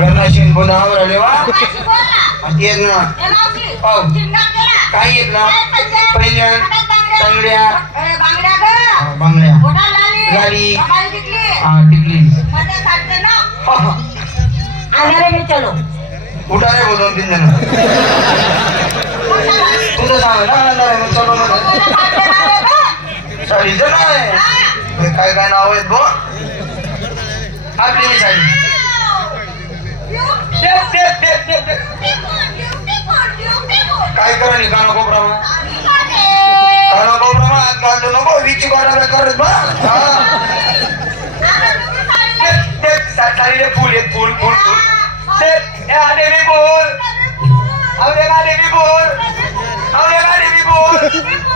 गणाशीन पुन्हा आले वा बोल ना. हो. काय येत ना? पहिल्या हातात बांगड्या. तांगड्या. ए, बांगड्या गं. हा, टिकली. टिकली मध्ये साडते ना. आंधळे मी चलो. उठा रे बोलून तीन जण तुझं सांग ना चलो. साडीचं नाव आहे काय काय नाव आहेत बो आपली साडी काय करा नी काना कोपरा मग? काना कोपरा मग? घालतो नको विची कोणाला करत बा. हा. आता तुम्ही साडी देख फूल फुल एक फुल फुल फुल. देख ए आले मी बोल. आवले गाले मी बोल. आवले गाले मी बोल.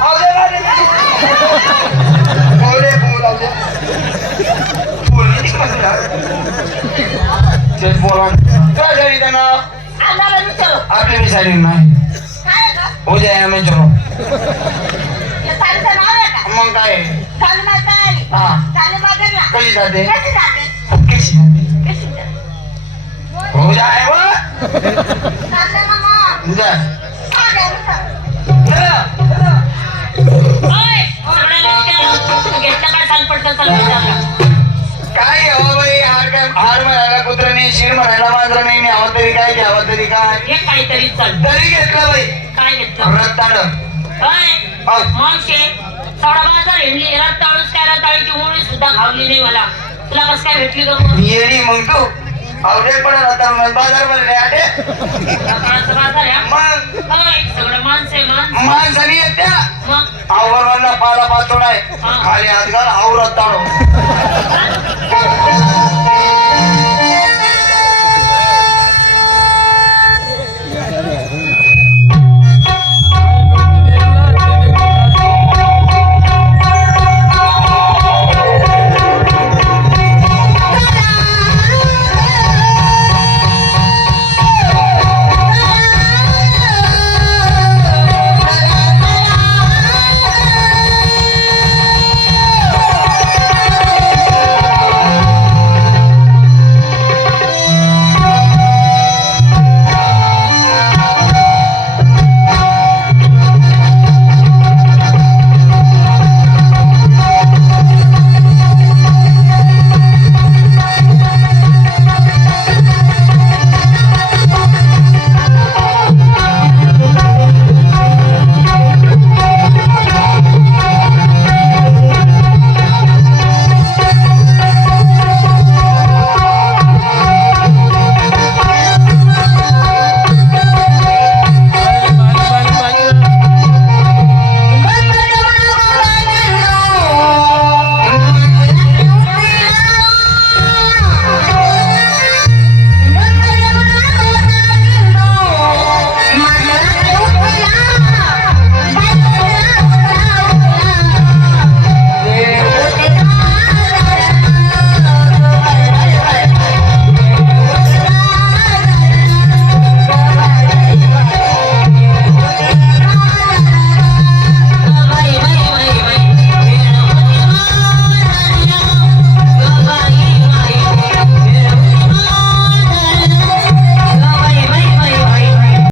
आवले गाले मी बोल. बोले बोल आवले बोल किती बोला काय झाली त्यांना आंधळे मी चलो. आपली मी साडी नाही? उद्या या मी चलो नाव? मग काय. हा. कशी जाते कशी जाते? काय हार म्हणायला कुत्र नाही शिर म्हणायला मांजर नाही न्यावं तरी काय घ्यावं तरी काय? घे काहीतरी चल तरी घेतलं बाई. काय घेतलं? रत्ताड हो. मावशे सवडा बाजार हिंडली रताळूच काय रताळीची मुळी सुद्धा खावली नाही मला. तुला कसं काय भेटली मग येडी मग तू. आवडे पण रत्ताड बाजारमध्ये आटे हा? मग? सगळं माणसं माणसानी येत्या. मग? आवरवांना पाला पाचोड आहे. खाली हात घाल आवरत ताडो